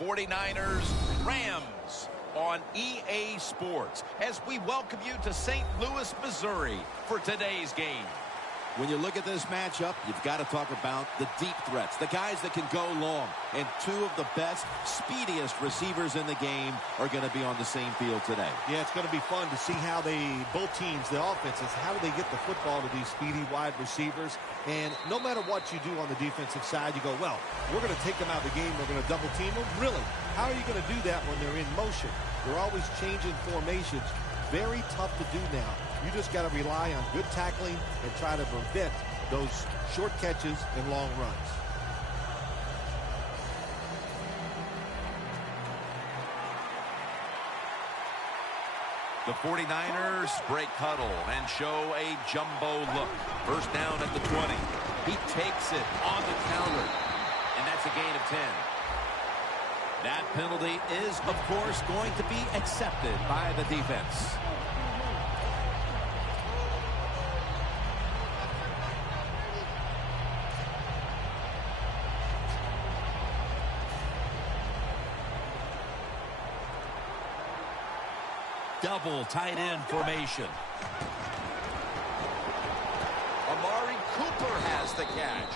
49ers Rams on EA Sports as we welcome you to St. Louis, Missouri for today's game. When you look at this matchup, you've got to talk about the deep threats, the guys that can go long. And two of the best, speediest receivers in the game are going to be on the same field today. Yeah, it's going to be fun to see how both teams, the offenses, how do they get the football to these speedy wide receivers. And no matter what you do on the defensive side, you go, well, we're going to take them out of the game. We're going to double team them. Really? How are you going to do that when they're in motion? They're always changing formations. Very tough to do now. You just got to rely on good tackling and try to prevent those short catches and long runs. The 49ers break huddle and show a jumbo look. First down at the 20. He takes it on the counter, and that's a gain of 10. That penalty is, of course, going to be accepted by the defense. Double tight end formation. Amari Cooper has the catch.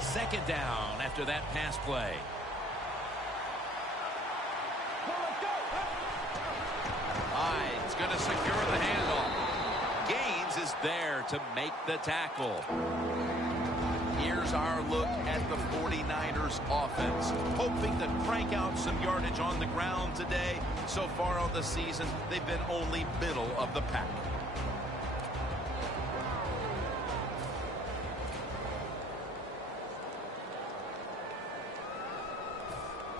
Second down after that pass play. Hyde's going to secure the handoff. Gaines is there to make the tackle. Here's our look at the 49ers offense. Hoping to crank out some yardage on the ground today. So far on the season, they've been only middle of the pack.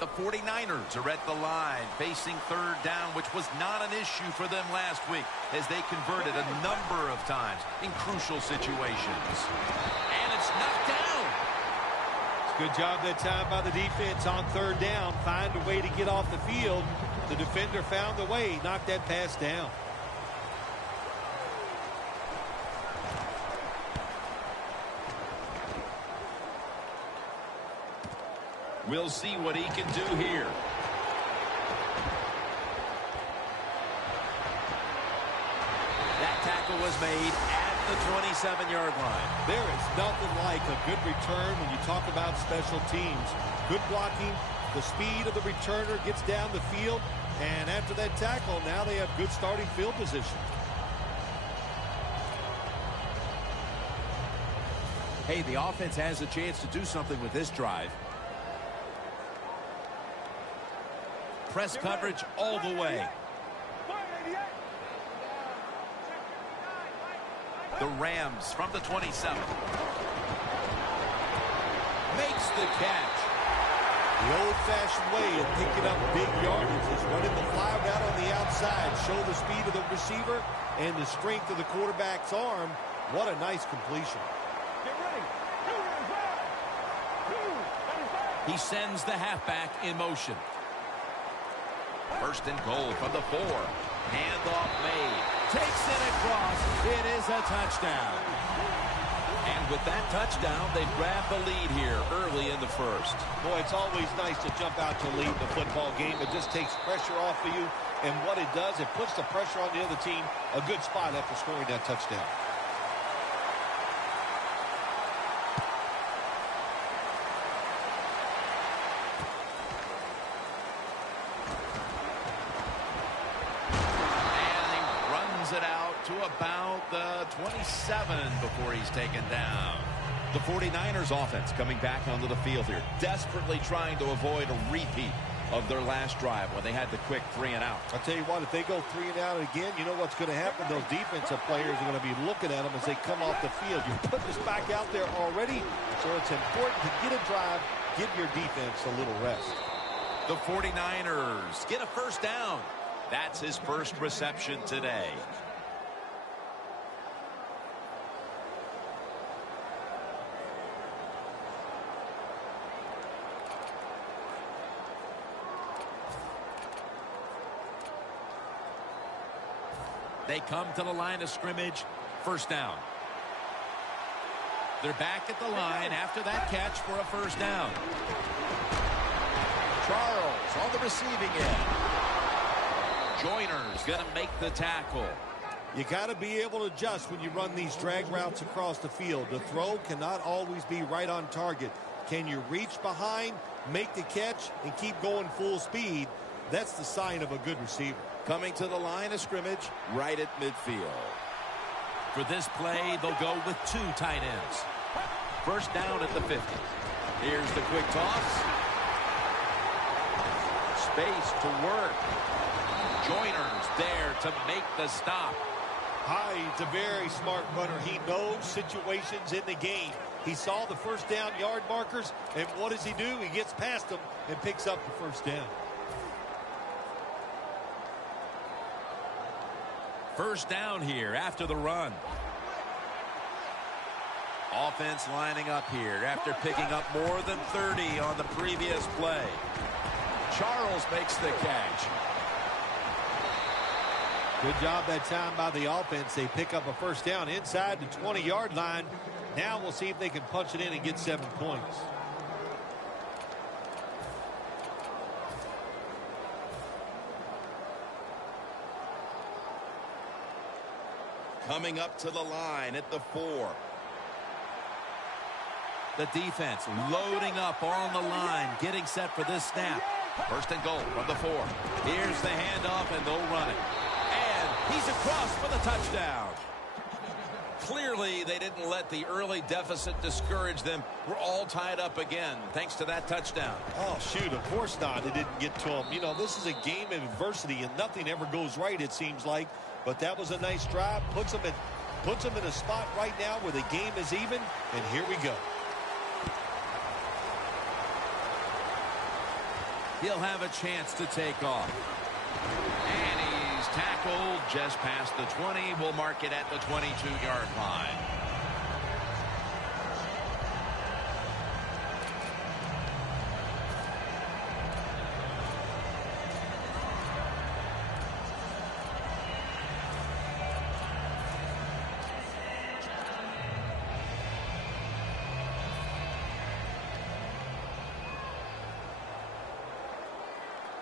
The 49ers are at the line, facing third down, which was not an issue for them last week as they converted a number of times in crucial situations. And it's knocked down. Good job that time by the defense on third down. Find a way to get off the field. The defender found the way, knocked that pass down. We'll see what he can do here. That tackle was made at the 27-yard line. There is nothing like a good return when you talk about special teams. Good blocking, the speed of the returner gets down the field, and after that tackle, now they have good starting field position. Hey, the offense has a chance to do something with this drive. Press coverage all the way. The Rams from the 27. Makes the catch. The old-fashioned way of picking up big yardage is running the fly out on the outside. Show the speed of the receiver and the strength of the quarterback's arm. What a nice completion. He sends the halfback in motion. First and goal from the 4. Handoff made. Takes it across. It is a touchdown. And with that touchdown, they grab the lead here early in the first. Boy, it's always nice to jump out to lead the football game. It just takes pressure off of you. And what it does, it puts the pressure on the other team. A good spot after scoring that touchdown. To about the 27 before he's taken down. The 49ers offense coming back onto the field here, desperately trying to avoid a repeat of their last drive when they had the quick 3 and out. I'll tell you what, if they go 3 and out again, you know what's going to happen? Those defensive players are going to be looking at them as they come off the field. You're putting this back out there already, so it's important to get a drive, give your defense a little rest. The 49ers get a first down. That's his first reception today. They come to the line of scrimmage. First down. They're back at the line after that catch for a first down. Charles on the receiving end. Joyner's going to make the tackle. You got to be able to adjust when you run these drag routes across the field. The throw cannot always be right on target. Can you reach behind, make the catch, and keep going full speed? That's the sign of a good receiver. Coming to the line of scrimmage right at midfield. For this play, they'll go with 2 tight ends. First down at the 50. Here's the quick toss. Space to work. Joyner's there to make the stop. Hyde's a very smart runner. He knows situations in the game. He saw the first down yard markers, and what does he do? He gets past them and picks up the first down. First down here after the run. Offense lining up here after picking up more than 30 on the previous play. Charles makes the catch. Good job that time by the offense. They pick up a first down inside the 20-yard line. Now we'll see if they can punch it in and get 7 points. Coming up to the line at the 4. The defense loading up on the line, getting set for this snap. First and goal from the 4. Here's the handoff, and they'll run it. And he's across for the touchdown. Clearly, they didn't let the early deficit discourage them. We're all tied up again, thanks to that touchdown. Oh, shoot, of course not. It didn't get to him. You know, this is a game of adversity, and nothing ever goes right, it seems like. But that was a nice drive. Puts them in a spot right now where the game is even, and here we go. He'll have a chance to take off. And he's tackled just past the 20. We'll mark it at the 22-yard line.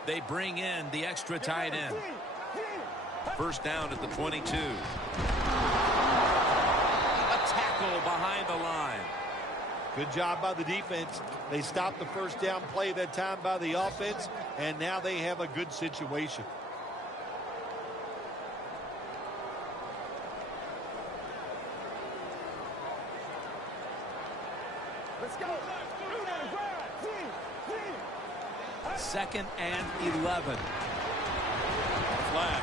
They bring in the extra tight end. First down at the 22. A tackle behind the line. Good job by the defense. They stopped the first down play that time by the offense, and now they have a good situation. Let's go. Second and 11. Flag.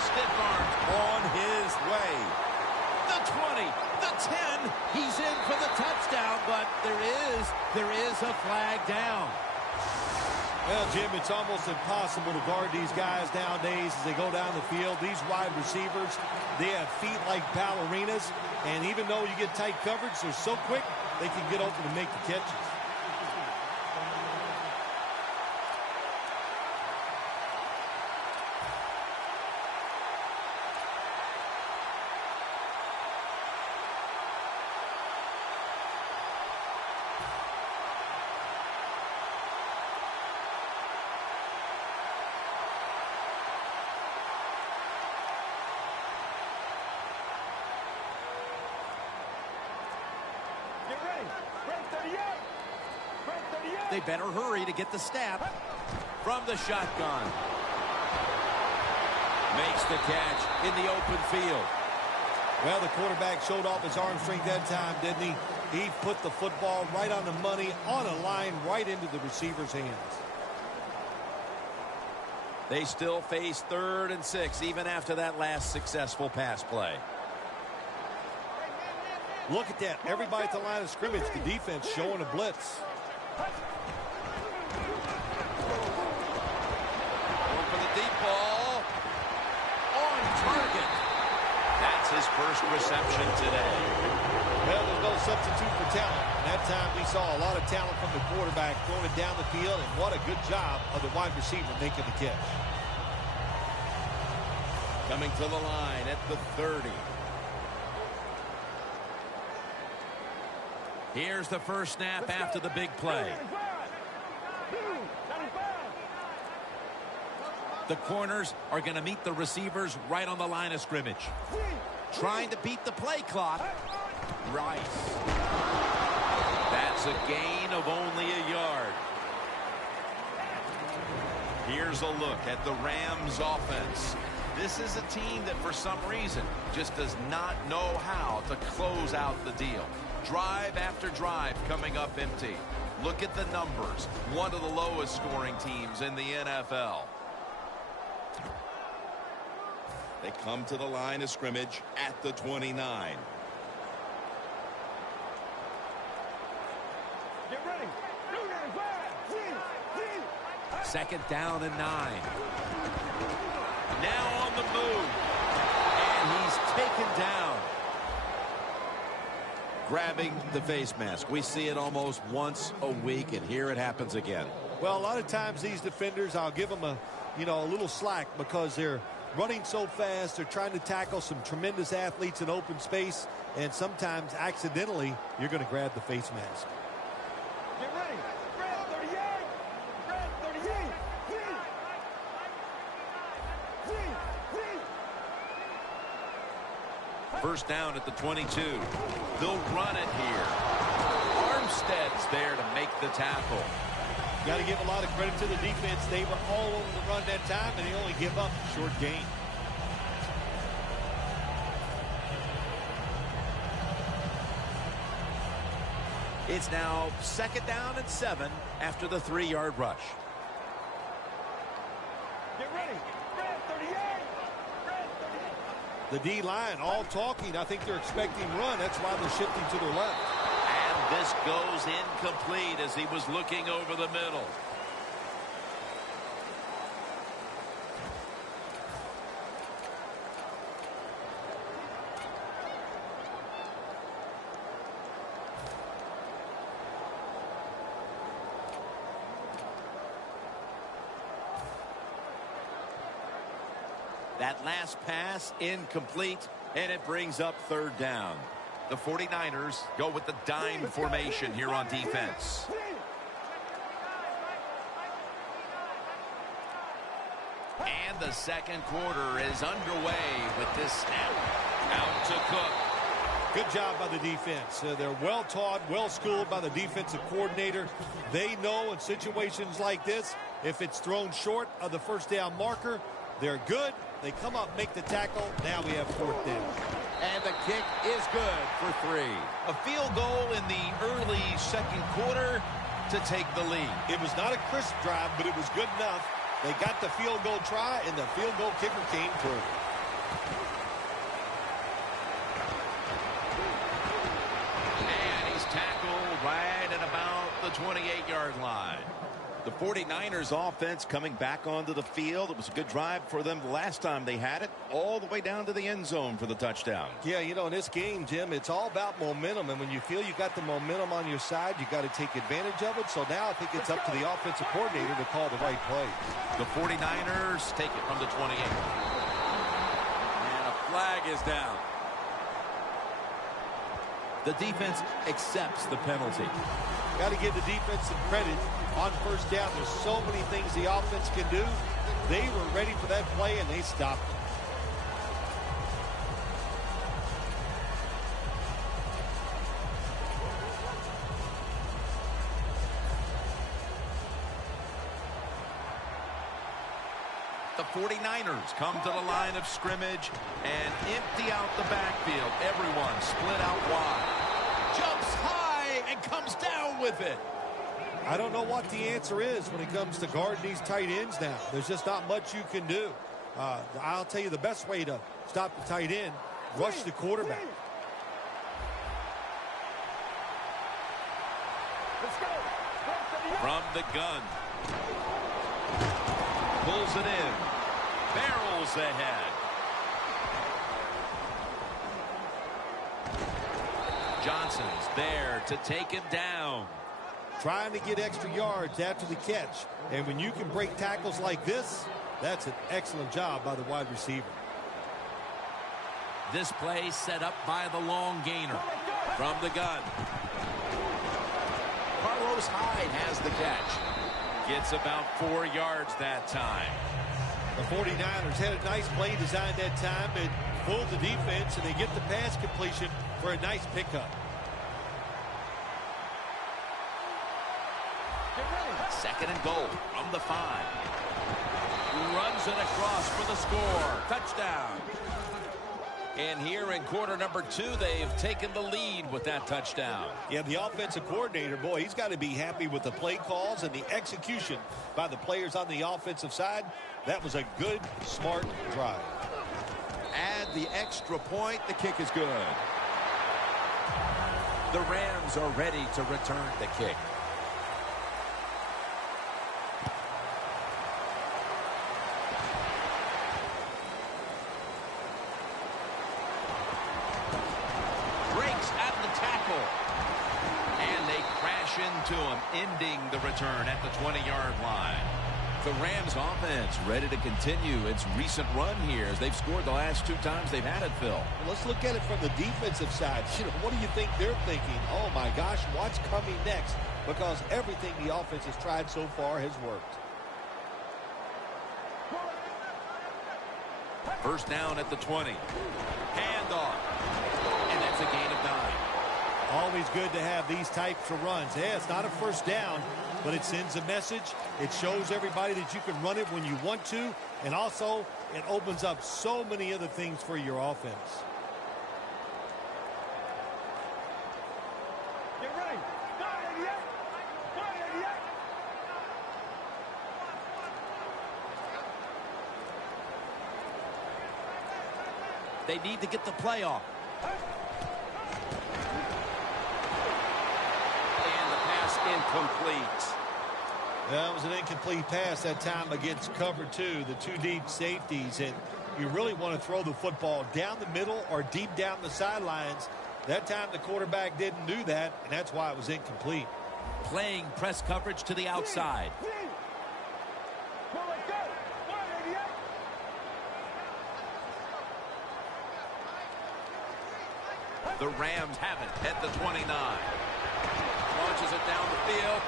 Stiff arms on his way. The 20, the 10. He's in for the touchdown, but there is a flag down. Well, Jim, it's almost impossible to guard these guys nowadays as they go down the field. These wide receivers, they have feet like ballerinas, and even though you get tight coverage, they're so quick, they can get open and make the catches. They better hurry to get the snap from the shotgun. Makes the catch in the open field. Well, the quarterback showed off his arm strength that time, didn't he? He put the football right on the money, on a line, right into the receiver's hands. They still face 3rd and 6, even after that last successful pass play. Look at that. Everybody at the line of scrimmage, the defense showing a blitz. Going for the deep ball. On target. That's his first reception today. Well, there's no substitute for talent. That time we saw a lot of talent from the quarterback throwing it down the field, and what a good job of the wide receiver making the catch. Coming to the line at the 30. Here's the first snap after the big play. The corners are going to meet the receivers right on the line of scrimmage. Trying to beat the play clock. Rice. That's a gain of only a yard. Here's a look at the Rams offense. This is a team that for some reason just does not know how to close out the deal. Drive after drive coming up empty. Look at the numbers. One of the lowest scoring teams in the NFL. They come to the line of scrimmage at the 29. Get ready. Second down and 9. Now on the move. And he's taken down. Grabbing the face mask. We see it almost once a week, and here it happens again. Well, a lot of times these defenders, I'll give them a little slack because they're running so fast. They're trying to tackle some tremendous athletes in open space, and sometimes accidentally you're going to grab the face mask. Get ready. Grab 38. Grab 38. First down at the 22. They'll run it here. Armstead's there to make the tackle. Got to give a lot of credit to the defense. They were all over the run that time, and they only give up a short gain. It's now second down and 7 after the 3-yard rush. Get ready. Grab 38. Grab 38. The D-line all talking. I think they're expecting run. That's why they're shifting to their left. And this goes incomplete as he was looking over the middle. That last pass incomplete, and it brings up third down. The 49ers go with the dime formation here on defense. And the second quarter is underway with this snap. Out to Cook. Good job by the defense. They're well taught, well schooled by the defensive coordinator. They know in situations like this, if it's thrown short of the first down marker, they're good. They come up, make the tackle. Now we have fourth down. And the kick is good for 3. A field goal in the early second quarter to take the lead. It was not a crisp drive, but it was good enough. They got the field goal try, and the field goal kicker came through. And he's tackled right at about the 28-yard line. The 49ers offense coming back onto the field. It was a good drive for them the last time they had it, all the way down to the end zone for the touchdown. Yeah, you know, in this game, Jim, it's all about momentum. And when you feel you got the momentum on your side, you got to take advantage of it. So now I think it's up to the offensive coordinator to call the right play. The 49ers take it from the 28. And a flag is down. The defense accepts the penalty. Got to give the defense some credit on first down. There's so many things the offense can do. They were ready for that play, and they stopped it. The 49ers come to the line of scrimmage and empty out the backfield. Everyone split out wide. Jumps high and comes down with it. I don't know what the answer is when it comes to guarding these tight ends now. There's just not much you can do. I'll tell you the best way to stop the tight end, rush the quarterback. Let's go. From the gun. Pulls it in. Barrels ahead. Johnson's there to take him down. Trying to get extra yards after the catch. And when you can break tackles like this, that's an excellent job by the wide receiver. This play set up by the long gainer. From the gun. Carlos Hyde has the catch. Gets about 4 yards that time. The 49ers had a nice play design that time. It fooled the defense, and they get the pass completion for a nice pickup. Second and goal from the 5. Runs it across for the score. Touchdown. And here in quarter number 2, they've taken the lead with that touchdown. Yeah, the offensive coordinator, boy, he's got to be happy with the play calls and the execution by the players on the offensive side. That was a good, smart drive. Add the extra point. The kick is good. The Rams are ready to return the kick. Breaks at the tackle. And they crash into him, ending the return at the 20-yard line. The Rams offense ready to continue its recent run here as they've scored the last 2 times they've had it, Phil. Well, let's look at it from the defensive side. What do you think they're thinking? Oh, my gosh, what's coming next? Because everything the offense has tried so far has worked. First down at the 20. Handoff. And that's a gain of 9. Always good to have these types of runs. Yeah, it's not a first down, but it sends a message. It shows everybody that you can run it when you want to, and also it opens up so many other things for your offense. Get ready. 988. 988. They need to get the play off. And the pass incomplete. That was an incomplete pass that time against cover 2, the 2 deep safeties. And you really want to throw the football down the middle or deep down the sidelines. That time the quarterback didn't do that, and that's why it was incomplete. Playing press coverage to the outside. The Rams have it at the 29. Launches it down the field.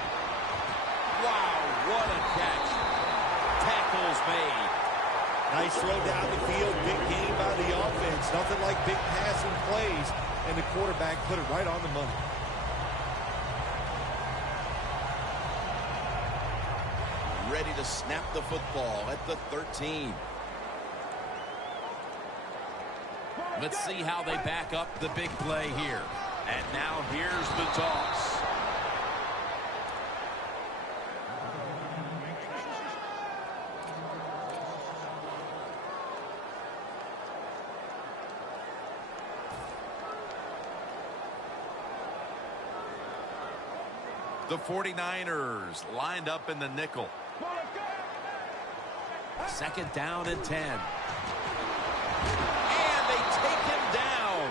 Wow, what a catch. Tackles made. Nice throw down the field. Big game by the offense. Nothing like big passing plays. And the quarterback put it right on the money. Ready to snap the football at the 13. Let's see how they back up the big play here. And now here's the toss. The 49ers lined up in the nickel. Second down and 10. And they take him down.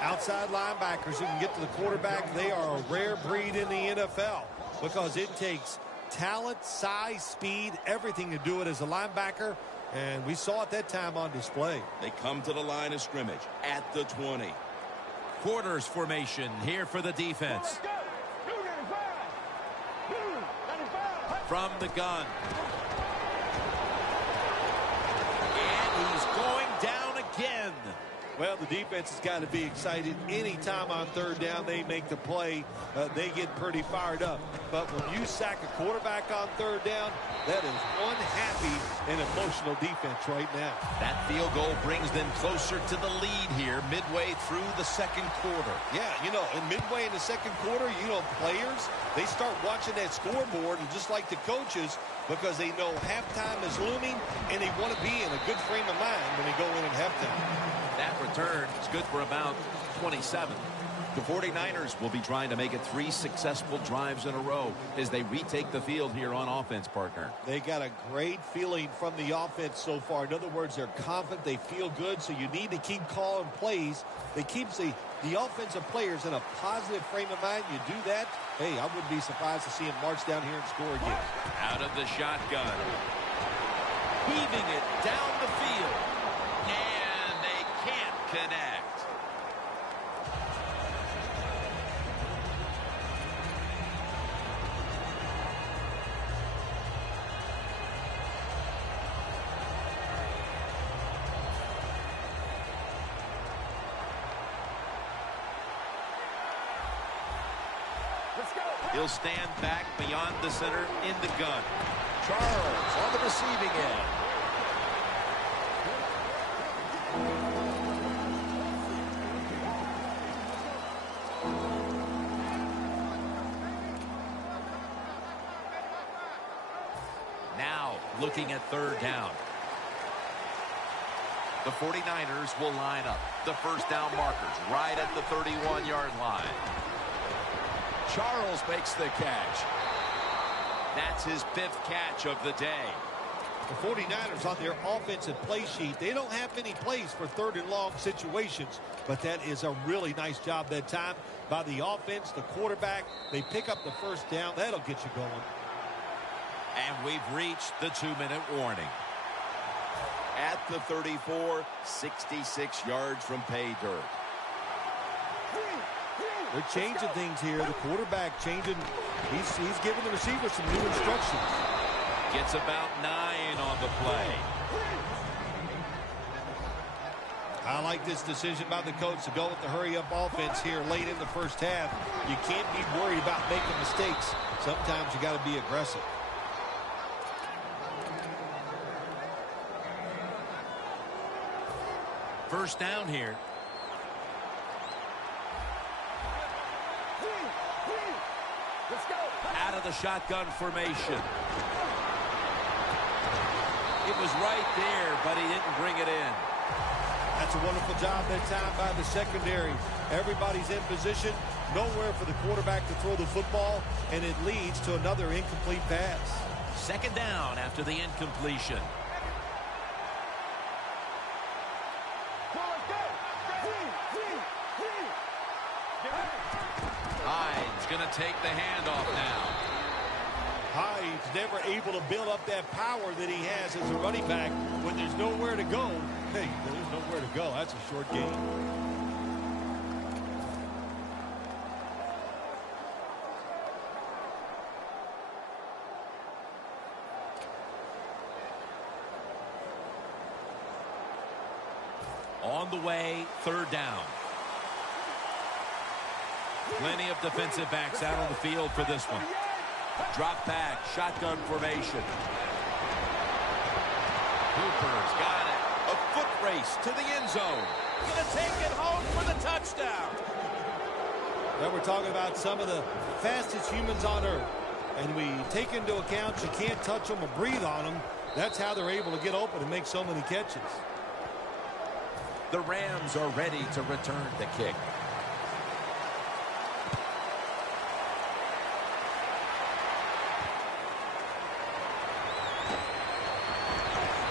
Outside linebackers who can get to the quarterback, they are a rare breed in the NFL because it takes talent, size, speed, everything to do it as a linebacker. And we saw it that time on display. They come to the line of scrimmage at the 20. Quarters formation here for the defense. From the gun. And he's going down again. Well, the defense has got to be excited. Anytime on third down they make the play, they get pretty fired up. But when you sack a quarterback on third down, that is one happy and emotional defense right now. That field goal brings them closer to the lead here midway through the second quarter. Yeah, you know, and midway in the second quarter, you know, players, they start watching that scoreboard, and just like the coaches, because they know halftime is looming, and they want to be in a good frame of mind when they go in at halftime. That return is good for about 27. The 49ers will be trying to make it 3 successful drives in a row as they retake the field here on offense, partner. They got a great feeling from the offense so far. In other words, they're confident, they feel good, so you need to keep calling plays. They keep the offensive players in a positive frame of mind. You do that, hey, I wouldn't be surprised to see them march down here and score again. Out of the shotgun. Heaving it down the field. And they can't connect. He'll stand back beyond the center in the gun. Charles on the receiving end. Now looking at third down. The 49ers will line up. The first down markers right at the 31-yard line. Charles makes the catch. That's his 5th catch of the day. The 49ers on their offensive play sheet, they don't have many plays for third and long situations, but that is a really nice job that time by the offense, the quarterback. They pick up the first down. That'll get you going. And we've reached the 2-minute warning. At the 34, 66 yards from pay dirt. They're changing things here. The quarterback changing. He's giving the receiver some new instructions. Gets about 9 on the play. I like this decision by the coach to go with the hurry-up offense here late in the first half. You can't be worried about making mistakes. Sometimes you got to be aggressive. First down here. Let's go. Out of the shotgun formation. It was right there, but he didn't bring it in. That's a wonderful job that time by the secondary. Everybody's in position. Nowhere for the quarterback to throw the football, and it leads to another incomplete pass. Second down after the incompletion. Hyde's going to take the handoff now. Hyde's never able to build up that power that he has as a running back when there's nowhere to go. Hey, there's nowhere to go. That's a short game. On the way, third down. Plenty of defensive backs out on the field for this one. Drop back, shotgun formation. Cooper's got it. A foot race to the end zone. Gonna take it home for the touchdown. Now we're talking about some of the fastest humans on earth. And we take into account you can't touch them or breathe on them. That's how they're able to get open and make so many catches. The Rams are ready to return the kick.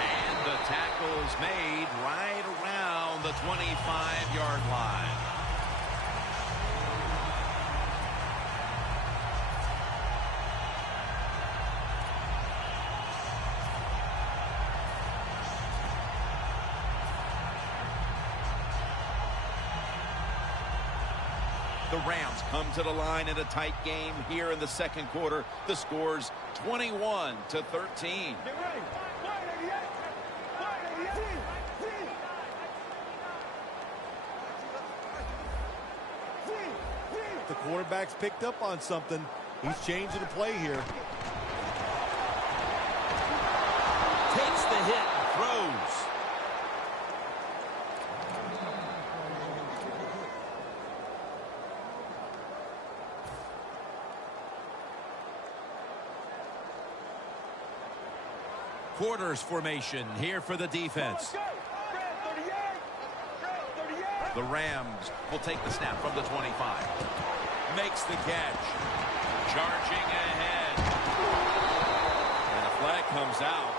And the tackle is made right around the 25-yard line. The Rams come to the line in a tight game here in the second quarter. The score's 21-13. Get ready. The quarterback's picked up on something. He's changing the play here. Takes the hit and throws. Quarters formation here for the defense. The Rams will take the snap from the 25. Makes the catch. Charging ahead. And a flag comes out.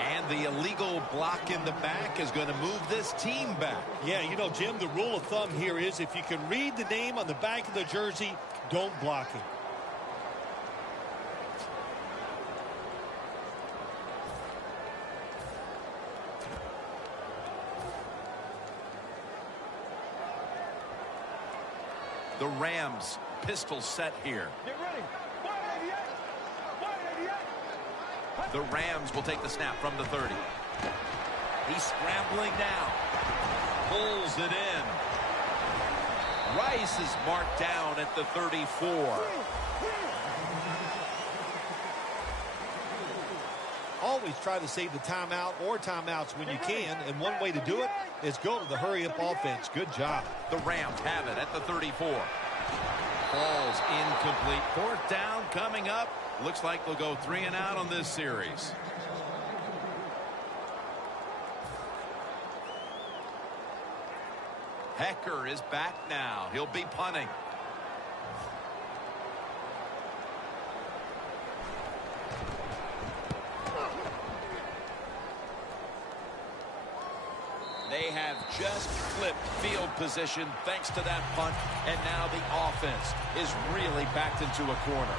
And the illegal block in the back is going to move this team back. Yeah, you know, Jim, the rule of thumb here is if you can read the name on the back of the jersey, don't block it. The Rams pistol set here. Get ready. 188. The Rams will take the snap from the 30. He's scrambling now. Pulls it in. Rice is marked down at the 34. Always try to save the timeout or timeouts when you can, and one way to do it is go to the hurry-up offense. Good job. The Rams have it at the 34. Ball's incomplete. Fourth down coming up. Looks like they'll go 3 and out on this series. Hecker is back now. He'll be punting. They have just flipped field position thanks to that punt, and now the offense is really backed into a corner.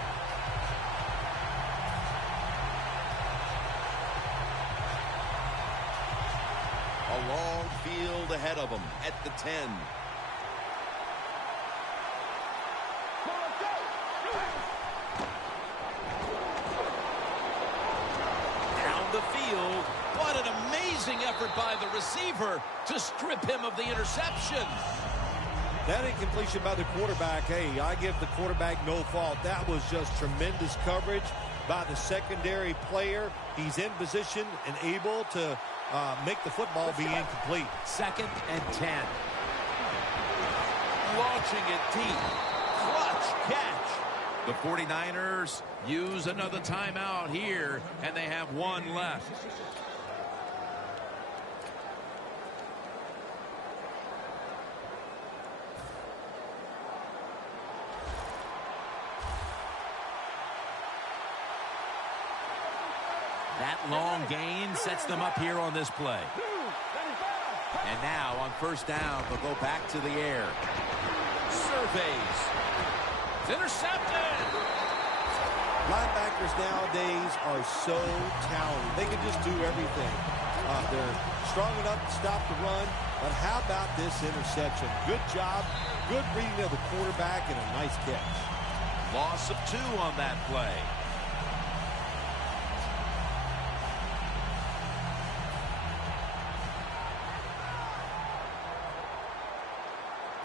A long field ahead of them at the 10. Down the field. What an amazing effort by the receiver to strip him of the interception. That incompletion by the quarterback, hey, I give the quarterback no fault. That was just tremendous coverage by the secondary player. He's in position and able to make the football be incomplete. 2nd and 10. Launching it deep. Clutch catch. The 49ers use another timeout here, and they have one left. That long gain sets them up here on this play. And now on first down, they'll go back to the air. Surveys. It's intercepted. Linebackers nowadays are so talented. They can just do everything. They're strong enough to stop the run. But how about this interception? Good job. Good reading of the quarterback and a nice catch. Loss of 2 on that play.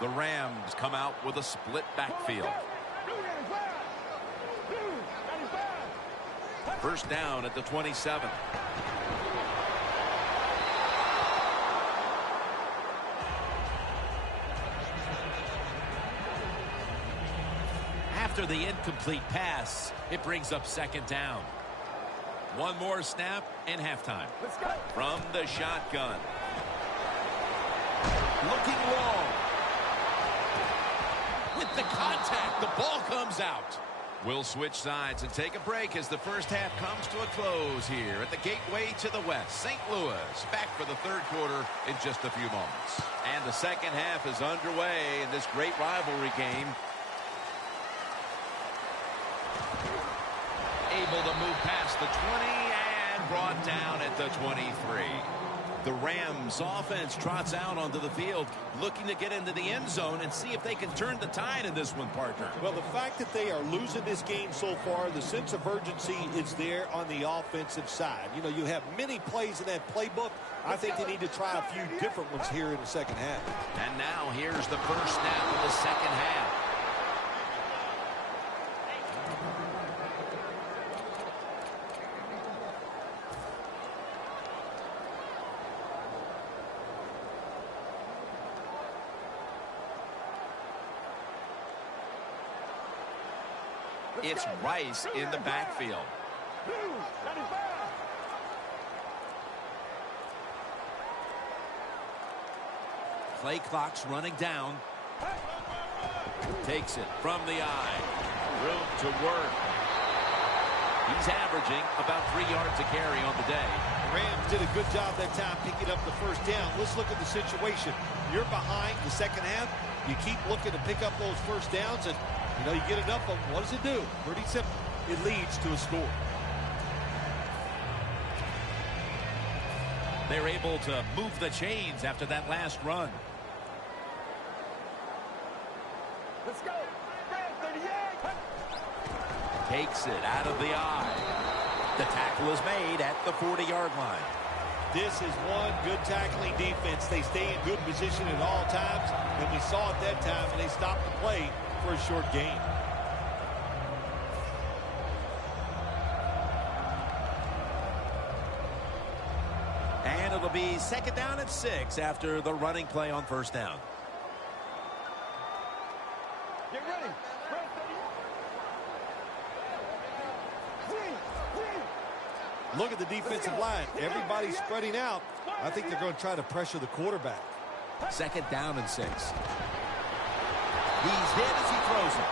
The Rams come out with a split backfield. First down at the 27. After the incomplete pass, it brings up 2nd down. One more snap and halftime. From the shotgun. Looking long. With the contact, the ball comes out. We'll switch sides and take a break as the first half comes to a close here at the gateway to the west. St. Louis back for the 3rd quarter in just a few moments. And the second half is underway in this great rivalry game. Able to move past the 20 and brought down at the 23. The Rams offense trots out onto the field, looking to get into the end zone and see if they can turn the tide in this one, partner. Well, the fact that they are losing this game so far, the sense of urgency is there on the offensive side. You know, you have many plays in that playbook. I think they need to try a few different ones here in the second half. And now here's the first snap of the second half. It's Rice in the backfield. Play clock's running down. Takes it from the eye. Room to work. He's averaging about 3 yards a carry on the day. Rams did a good job that time picking up the first down. Let's look at the situation. You're behind the second half. You keep looking to pick up those first downs, and you know, you get enough of them. What does it do? Pretty simple. It leads to a score. They're able to move the chains after that last run. Let's go. Red 38. Takes it out of the eye. The tackle is made at the 40-yard line. This is one good tackling defense. They stay in good position at all times, and we saw it that time, and they stopped the play for a short gain. And it'll be 2nd down and 6 after the running play on 1st down. Get ready. Red 38. Look at the defensive line. Everybody's spreading out. I think they're going to try to pressure the quarterback. 2nd down and 6. He's hit as he throws it.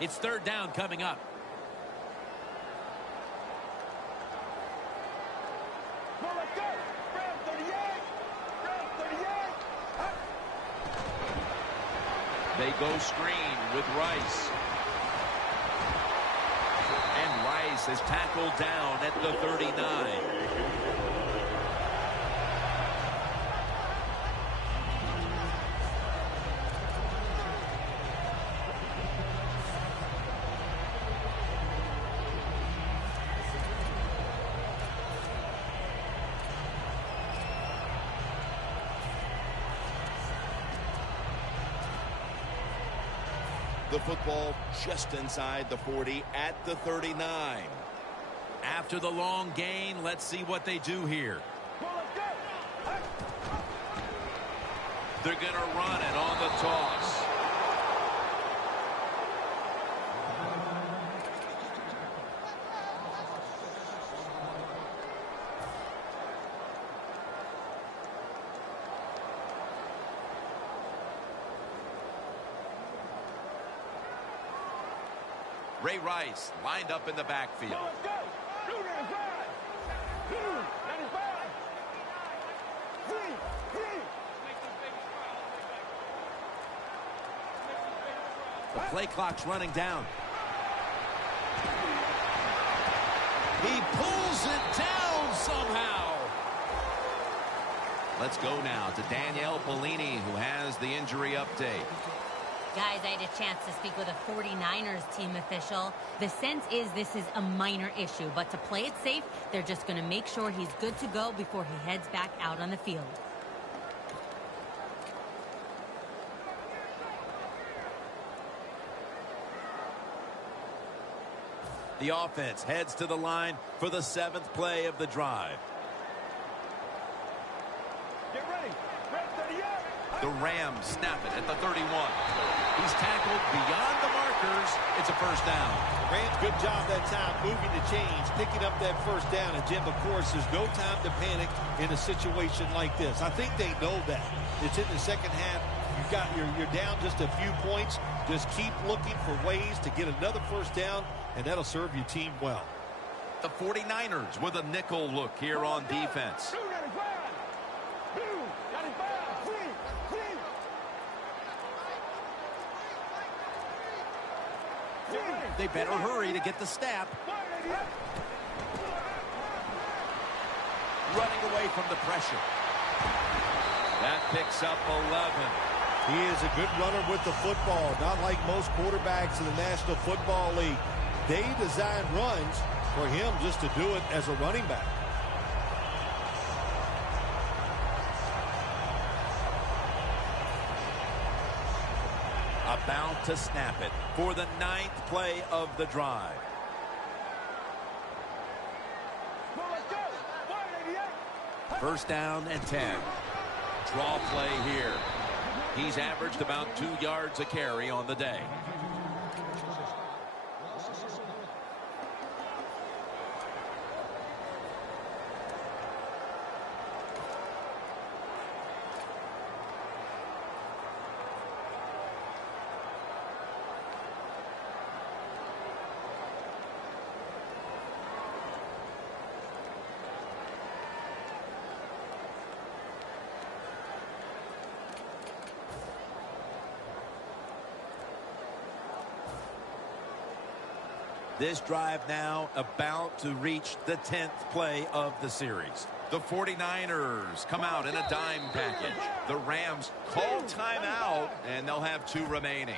It's 3rd down coming up. Well, let's go. Red 38. Red 38. They go screen with Rice. And Rice is tackled down at the 39. The football just inside the 40 at the 39. After the long gain, let's see what they do here. Well, let's go. They're going to run it on the toss. Ray Rice lined up in the backfield. Well, let's go. Blue 95. Blue 95. Green. The play clock's running down. He pulls it down somehow. Let's go now to Danielle Bellini, who has the injury update. Guys, I had a chance to speak with a 49ers team official. The sense is this is a minor issue, but to play it safe, they're just going to make sure he's good to go before he heads back out on the field. The offense heads to the line for the 7th play of the drive. Get ready. Red 38. The Rams snap it at the 31. He's tackled beyond the markers. It's a 1st down. Rams, good job that time moving the chains, picking up that 1st down. And, Jim, of course, there's no time to panic in a situation like this. I think they know that. It's in the 2nd half. You're down just a few points. Just keep looking for ways to get another 1st down, and that'll serve your team well. The 49ers with a nickel look here on defense. Blue 95. Blue 95. Green. They better hurry to get the snap. Running away from the pressure. That picks up 11. He is a good runner with the football, not like most quarterbacks in the National Football League. They design runs for him just to do it as a running back. About to snap it for the 9th play of the drive. First down and 10. Draw play here. He's averaged about 2 yards a carry on the day. This drive now about to reach the 10th play of the series. The 49ers come out in a dime package. The Rams call timeout, and they'll have 2 remaining.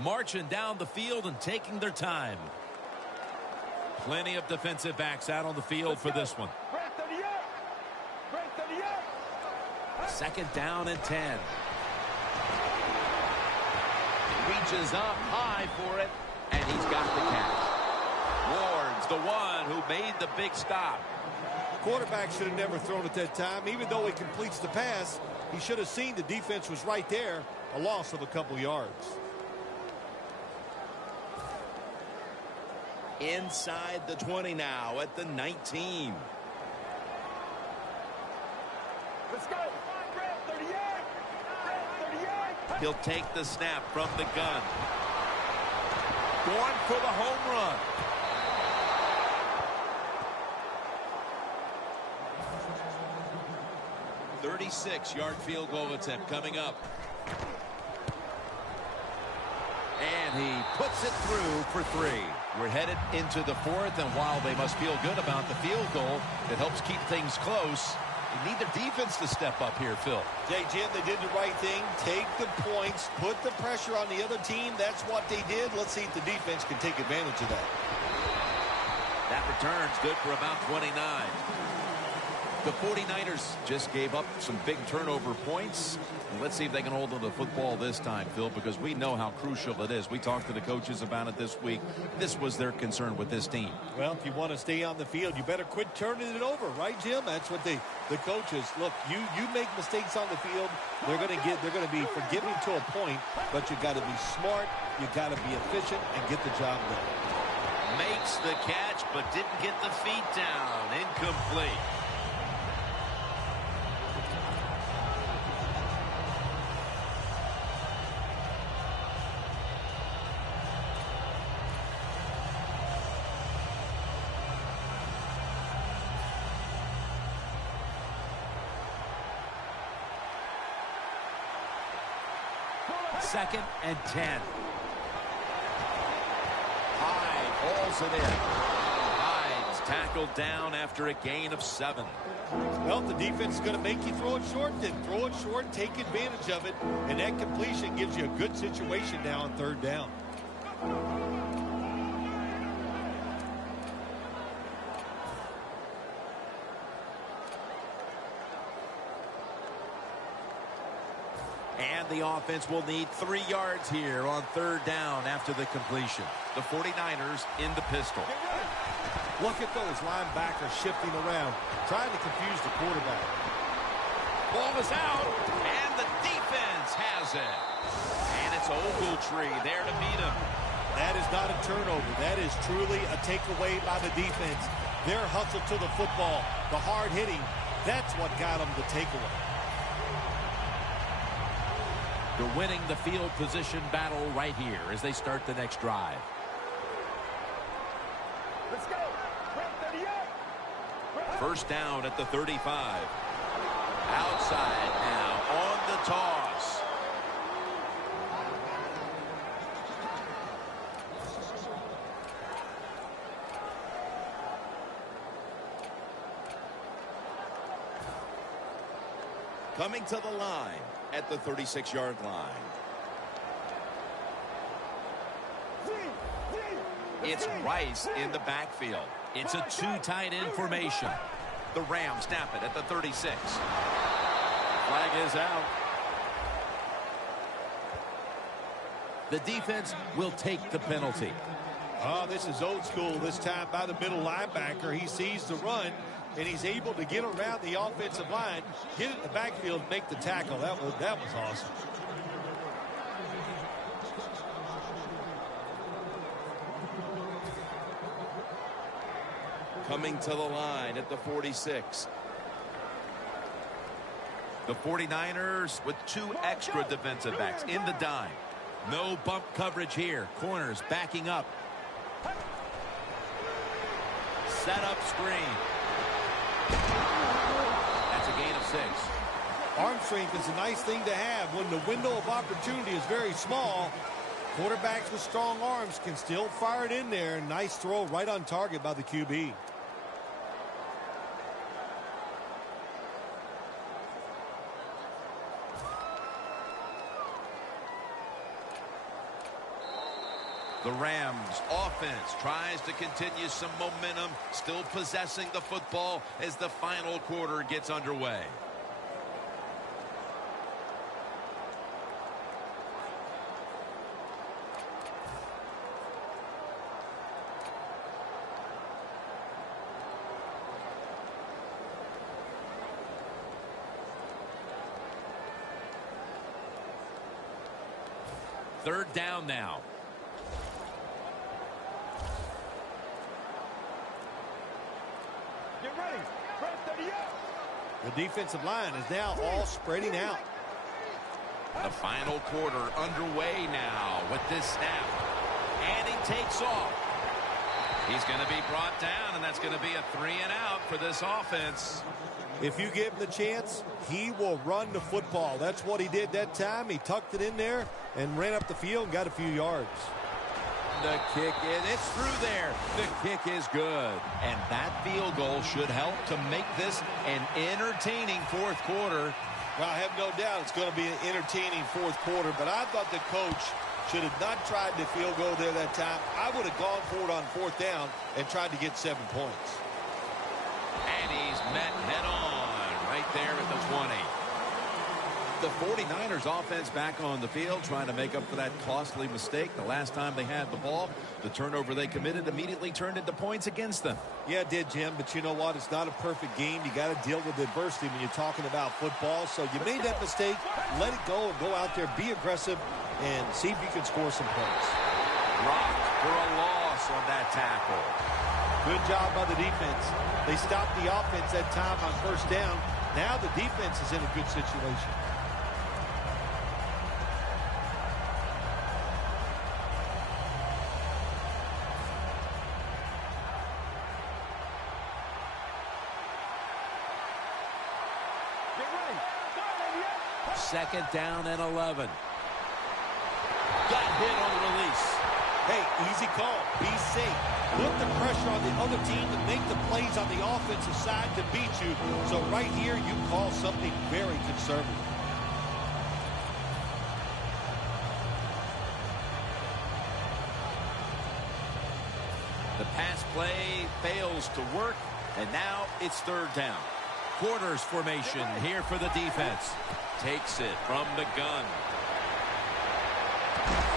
Marching down the field and taking their time. Plenty of defensive backs out on the field for this one. Second down and 10. Reaches up high for it, and he's got the catch. Ward's the one who made the big stop. Quarterback should have never thrown at that time. Even though he completes the pass, he should have seen the defense was right there. A loss of a couple yards. Inside the 20 now at the 19. Let's go. 38. He'll take the snap from the gun. Going for the home run. .36-yard field goal attempt coming up. And he puts it through for 3. We're headed into the 4th, and while they must feel good about the field goal, it helps keep things close. You need the defense to step up here, Phil. Jay, Jim, they did the right thing. Take the points, put the pressure on the other team. That's what they did. Let's see if the defense can take advantage of that. That return's good for about 29. The 49ers just gave up some big turnover points. And let's see if they can hold on to the football this time, Phil, because we know how crucial it is. We talked to the coaches about it this week. This was their concern with this team. Well, if you want to stay on the field, you better quit turning it over, right, Jim? That's what the coaches look. You make mistakes on the field, they're going to be forgiving to a point, but you got to be smart, you got to be efficient, and get the job done. Makes the catch, but didn't get the feet down. Incomplete. Second and 10. Hyde hauls it in. Hyde's tackled down after a gain of 7. Well, the defense is going to make you throw it short, then throw it short, take advantage of it, and that completion gives you a good situation now on 3rd down. And the offense will need 3 yards here on 3rd down after the completion. The 49ers in the pistol. Look at those linebackers shifting around, trying to confuse the quarterback. Ball is out, and the defense has it. And it's Ogletree there to meet him. That is not a turnover. That is truly a takeaway by the defense. Their hustle to the football, the hard hitting, that's what got them the takeaway. They're winning the field position battle right here as they start the next drive. Let's go. 38. First down at the 35. Outside now on the toss. Coming to the line at the 36-yard line. It's Rice in the backfield. It's a 2 tight end formation. The Rams snap it at the 36. Flag is out. The defense will take the penalty. Oh, this is old school this time by the middle linebacker. He sees the run, and he's able to get around the offensive line, get in the backfield, and make the tackle. That was awesome. Coming to the line at the 46. The 49ers with 2 extra defensive backs in the dime. No bump coverage here. Corners backing up. Set up screen. That's a gain of Arm strength is a nice thing to have when the window of opportunity is very small. Quarterbacks with strong arms can still fire it in there. Nice throw right on target by the QB. The Rams offense tries to continue some momentum, still possessing the football as the final quarter gets underway. Third down now. Get ready. Red 38. The defensive line is now all spreading out. The final quarter underway now with this snap. And he takes off. He's going to be brought down, and that's going to be a 3 and out for this offense. If you give him the chance, he will run the football. That's what he did that time. He tucked it in there and ran up the field and got a few yards. The kick is, it's through there. The kick is good. And that field goal should help to make this an entertaining fourth quarter. Well, I have no doubt it's going to be an entertaining fourth quarter, but I thought the coach should have not tried the field goal there that time. I would have gone for it on fourth down and tried to get 7 points. And he's met head on right there at the 20. The 49ers offense back on the field trying to make up for that costly mistake the last time they had the ball. The turnover they committed immediately turned into points against them. Yeah, it did, Jim, but you know what? It's not a perfect game. You got to deal with adversity when you're talking about football. So you made that mistake. Let it go and go out there, be aggressive, and see if you can score some points. Rocked for a loss on that tackle. Good job by the defense. They stopped the offense that time on first down. Now the defense is in a good situation. Second down and 11. Got hit on the release. Hey, easy call. Be safe. Put the pressure on the other team to make the plays on the offensive side to beat you. So right here, you call something very conservative. The pass play fails to work, and now it's third down. Quarters formation here for the defense. Takes it from the gun.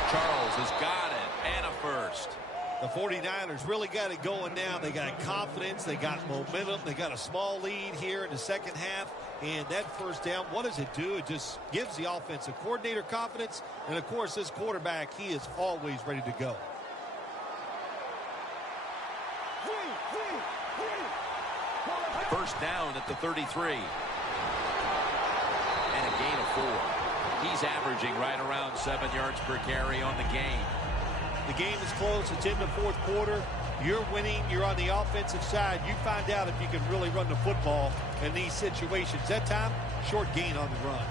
Charles has got it, and a first. The 49ers really got it going now. They got confidence. They got momentum. They got a small lead here in the second half. And that first down, what does it do? It just gives the offensive coordinator confidence. And, of course, this quarterback, he is always ready to go. First down at the 33. And a gain of 4. He's averaging right around 7 yards per carry on the game. The game is close. It's in the fourth quarter. You're winning. You're on the offensive side. You find out if you can really run the football in these situations. That time, short gain on the run.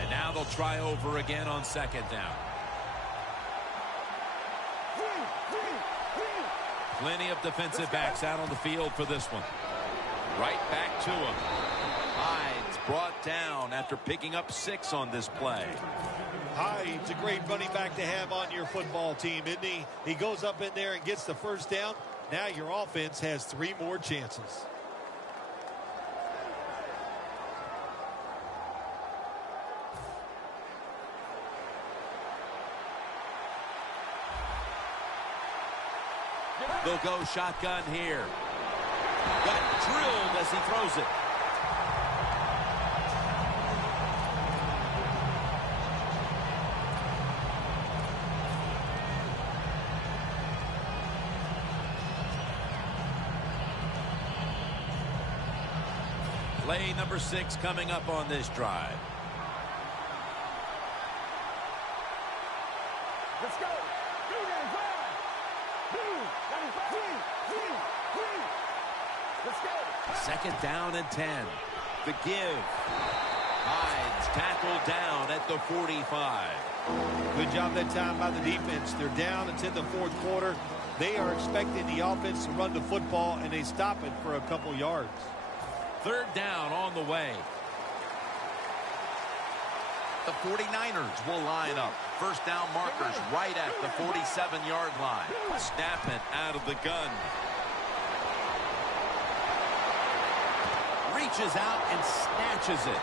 And now they'll try over again on second down. Plenty of defensive backs out on the field for this one. Right back to him. Hyde's brought down after picking up 6 on this play. Hyde's a great running back to have on your football team, isn't he? He goes up in there and gets the first down. Now your offense has 3 more chances. They'll go shotgun here. Got drilled as he throws it. Play number 6 coming up on this drive. Let's go. Let's go. Second down and 10. The give. Hyde's tackled down at the 45. Good job that time by the defense. They're down. It's in the fourth quarter. They are expecting the offense to run the football, and they stop it for a couple yards. Third down on the way. The 49ers will line up. First down markers right at the 47-yard line. Snapping out of the gun. Reaches out and snatches it.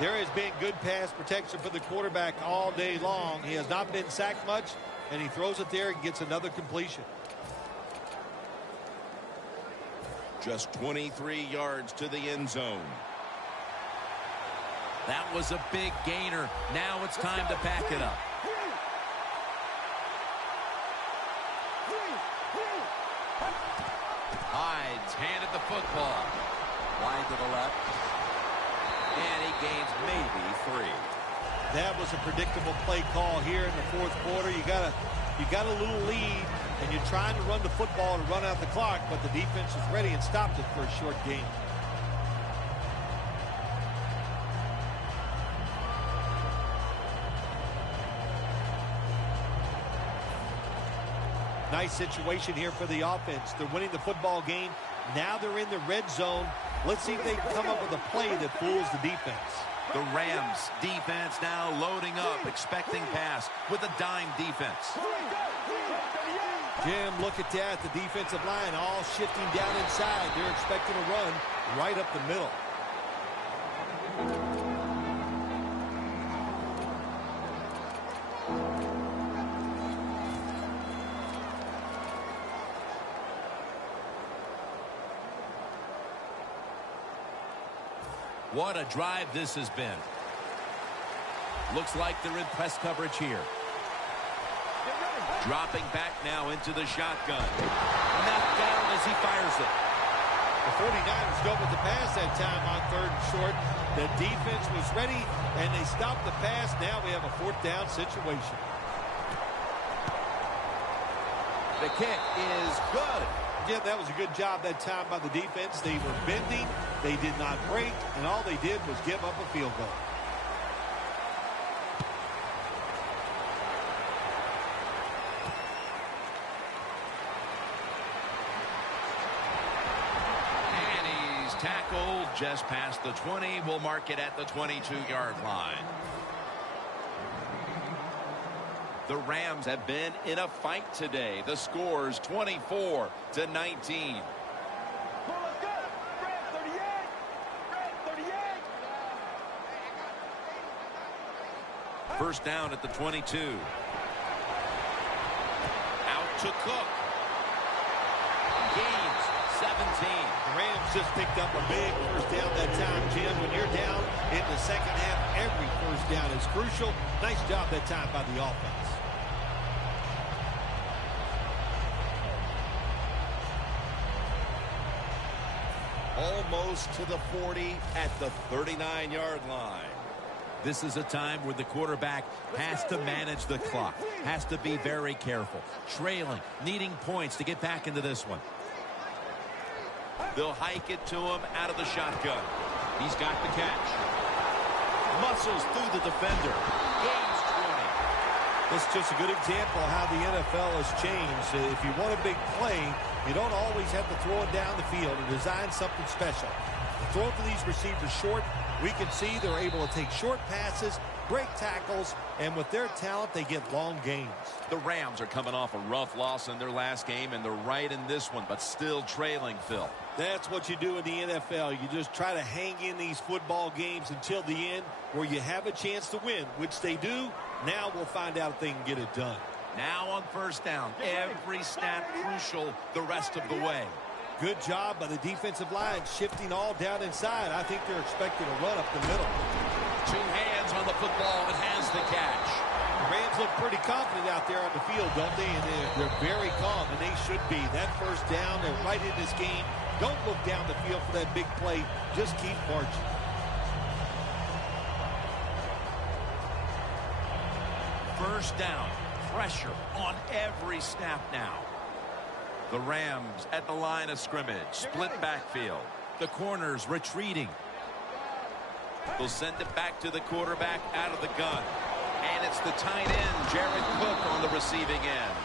There has been good pass protection for the quarterback all day long. He has not been sacked much, and he throws it there and gets another completion. Just 23 yards to the end zone. That was a big gainer. Now it's time to pack it up. Hyde's handed the football. Wide to the left. And he gains maybe 3. That was a predictable play call here in the fourth quarter. You got a little lead, and you're trying to run the football to run out the clock, but the defense was ready and stopped it for a short gain. Nice situation here for the offense. They're winning the football game. Now they're in the red zone. Let's see if they can come up with a play that fools the defense. The Rams defense now loading up, expecting pass with a dime defense. Jim, look at that. The defensive line all shifting down inside. They're expecting a run right up the middle. What a drive this has been. Looks like they're in press coverage here. Dropping back now into the shotgun. Knocked down as he fires it. The 49ers go with the pass that time on third and short. The defense was ready, and they stopped the pass. Now we have a fourth down situation. The kick is good. Yeah, that was a good job that time by the defense. They were bending. They did not break, and all they did was give up a field goal. And he's tackled just past the 20. We'll mark it at the 22-yard line. The Rams have been in a fight today. The score's 24-19. First down at the 22. Out to Cook. Gains 17. The Rams just picked up a big first down that time, Jim. When you're down in the second half, every first down is crucial. Nice job that time by the offense. Almost to the 40 at the 39-yard line. This is a time where the quarterback has to manage the clock, has to be very careful, trailing, needing points to get back into this one. They'll hike it to him out of the shotgun. He's got the catch. Muscles through the defender. Gains 20. This is just a good example of how the NFL has changed. If you want a big play, you don't always have to throw it down the field or design something special. Throw it to these receivers short. We can see they're able to take short passes, break tackles, and with their talent, they get long gains. The Rams are coming off a rough loss in their last game, and they're right in this one, but still trailing, Phil. That's what you do in the NFL. You just try to hang in these football games until the end where you have a chance to win, which they do. Now we'll find out if they can get it done. Now on first down, every snap crucial the rest of the way. Good job by the defensive line, shifting all down inside. I think they're expecting a run up the middle. Two hands on the football and has the catch. The Rams look pretty confident out there on the field, don't they? And they're very calm, and they should be. That first down, they're right in this game. Don't look down the field for that big play. Just keep marching. First down. pressure on every snap now. The Rams at the line of scrimmage. Split backfield. The corners retreating. They'll send it back to the quarterback out of the gun. And it's the tight end, Jared Cook, on the receiving end.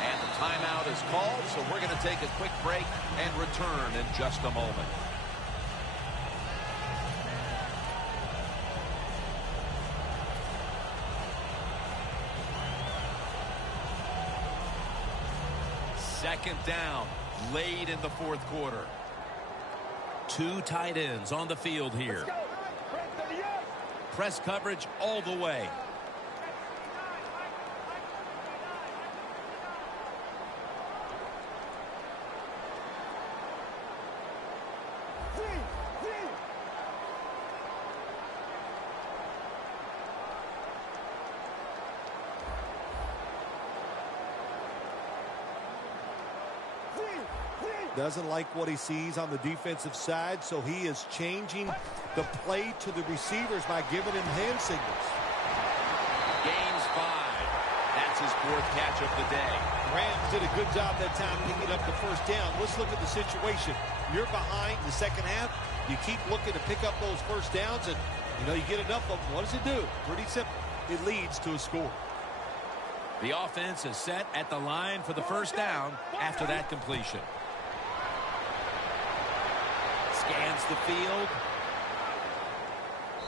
And the timeout is called, so we're going to take a quick break and return in just a moment. Second down, late in the fourth quarter. Two tight ends on the field here. Press coverage all the way. Doesn't like what he sees on the defensive side, so he is changing the play to the receivers by giving him hand signals. Gains 5. That's his fourth catch of the day. Rams did a good job that time picking up the first down. Let's look at the situation. You're behind the second half. You keep looking to pick up those first downs, and you get enough of them. What does it do? Pretty simple. It leads to a score. The offense is set at the line for the first down after that completion. Scans the field.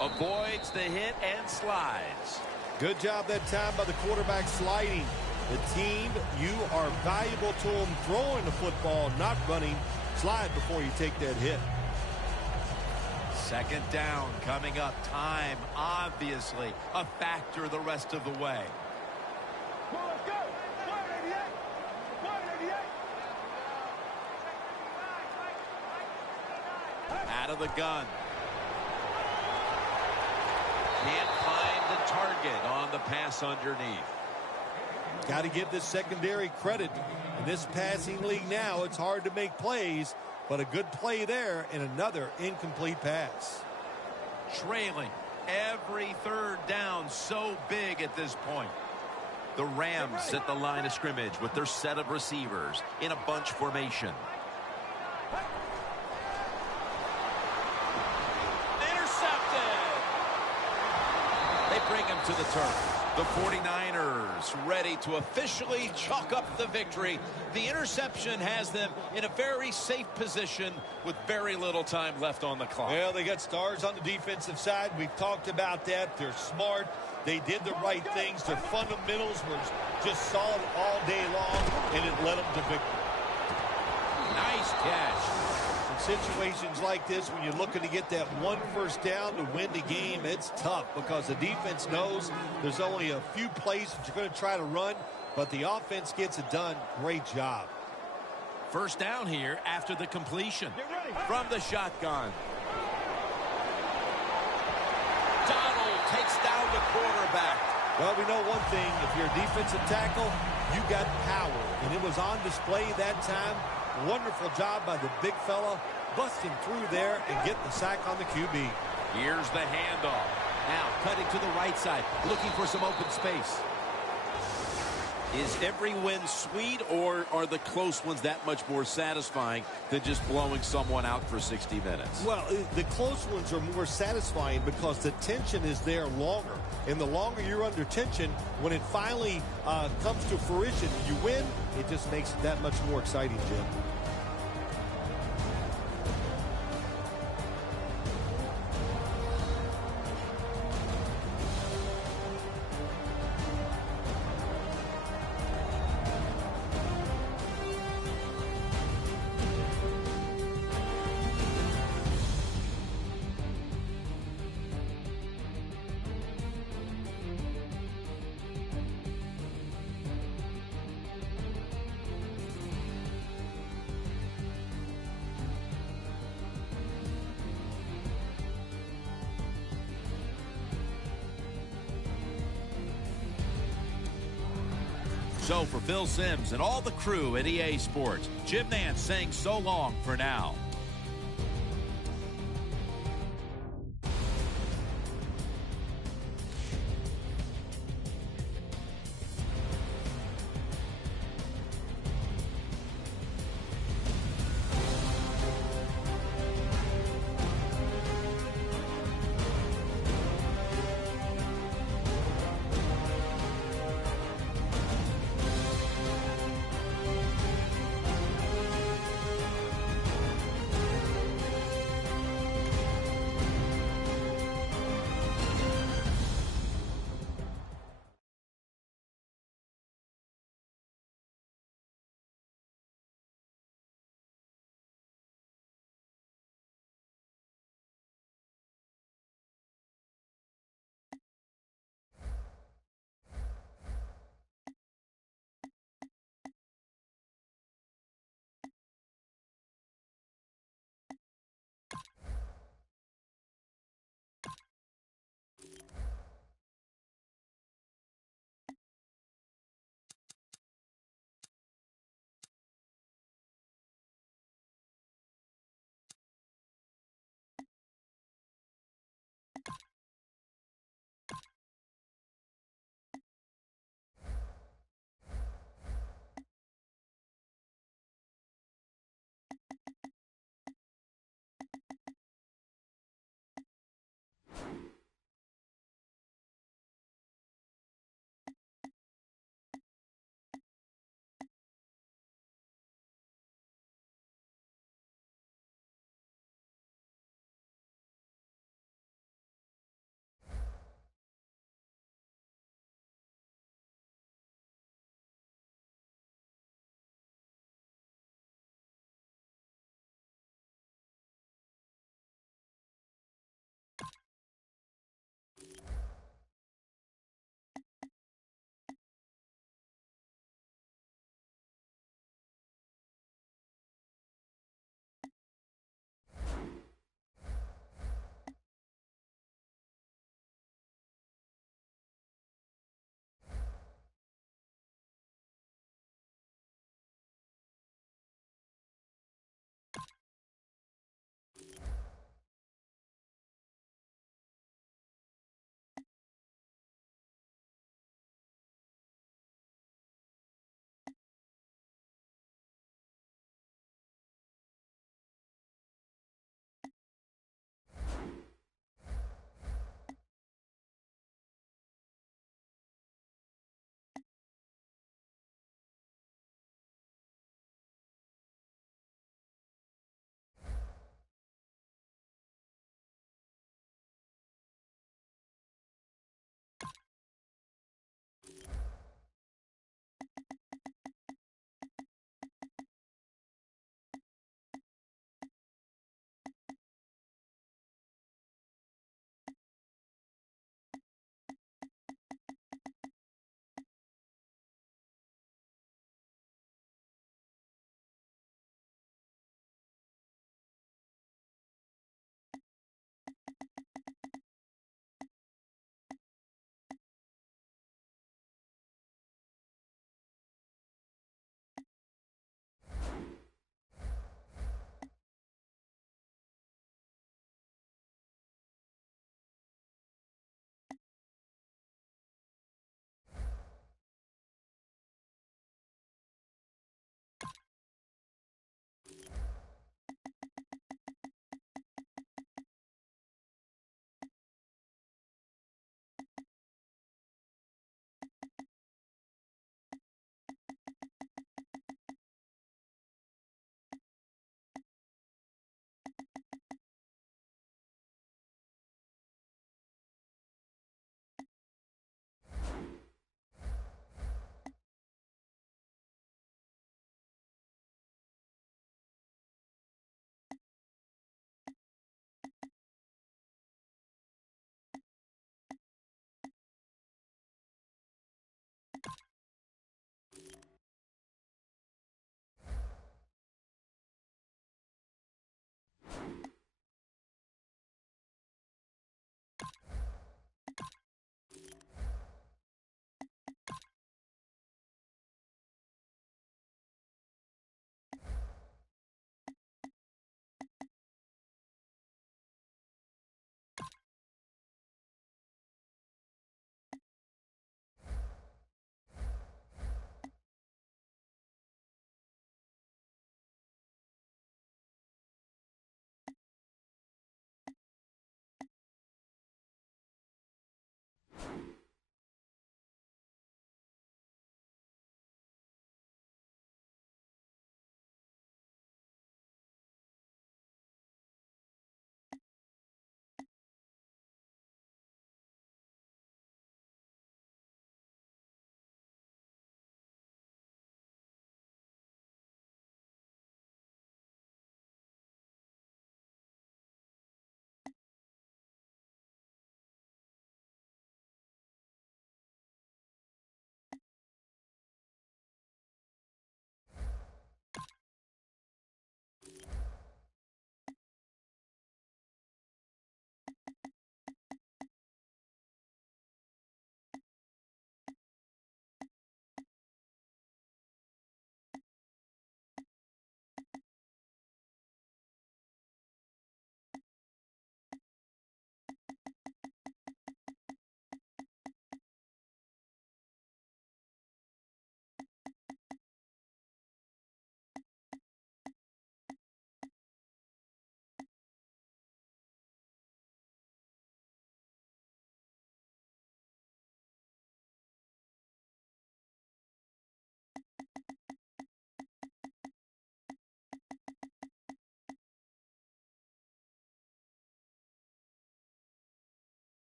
Avoids the hit and slides. Good job that time by the quarterback sliding. The team, you are valuable to them throwing the football, not running. Slide before you take that hit. Second down coming up. Time, obviously, a factor the rest of the way. Let's go. 188. 188. Out of the gun. Can't find the target on the pass underneath. Got to give this secondary credit. In this passing league now, it's hard to make plays, but a good play there and another incomplete pass. Trailing every third down, so big at this point. The Rams at the line of scrimmage with their set of receivers in a bunch formation. They bring him to the turf. The 49ers ready to officially chalk up the victory. The interception has them in a very safe position with very little time left on the clock. Well, they got stars on the defensive side. We've talked about that. They're smart. They did the right things. Their fundamentals were just solid all day long, and it led them to victory. Nice catch. Situations like this, when you're looking to get that one first down to win the game, it's tough because the defense knows there's only a few plays that you're going to try to run, but the offense gets it done. Great job. First down here after the completion from the shotgun. Donald takes down the quarterback. Well, we know one thing. If you're a defensive tackle, you got power, and it was on display that time. Wonderful job by the big fella, busting through there and getting the sack on the QB. Here's the handoff. Now cutting to the right side, looking for some open space. Is every win sweet, or are the close ones that much more satisfying than just blowing someone out for 60 minutes? Well, the close ones are more satisfying because the tension is there longer. And the longer you're under tension, when it finally comes to fruition, you win, it just makes it that much more exciting, Jim. So for Phil Simms and all the crew at EA Sports, Jim Nance saying so long for now.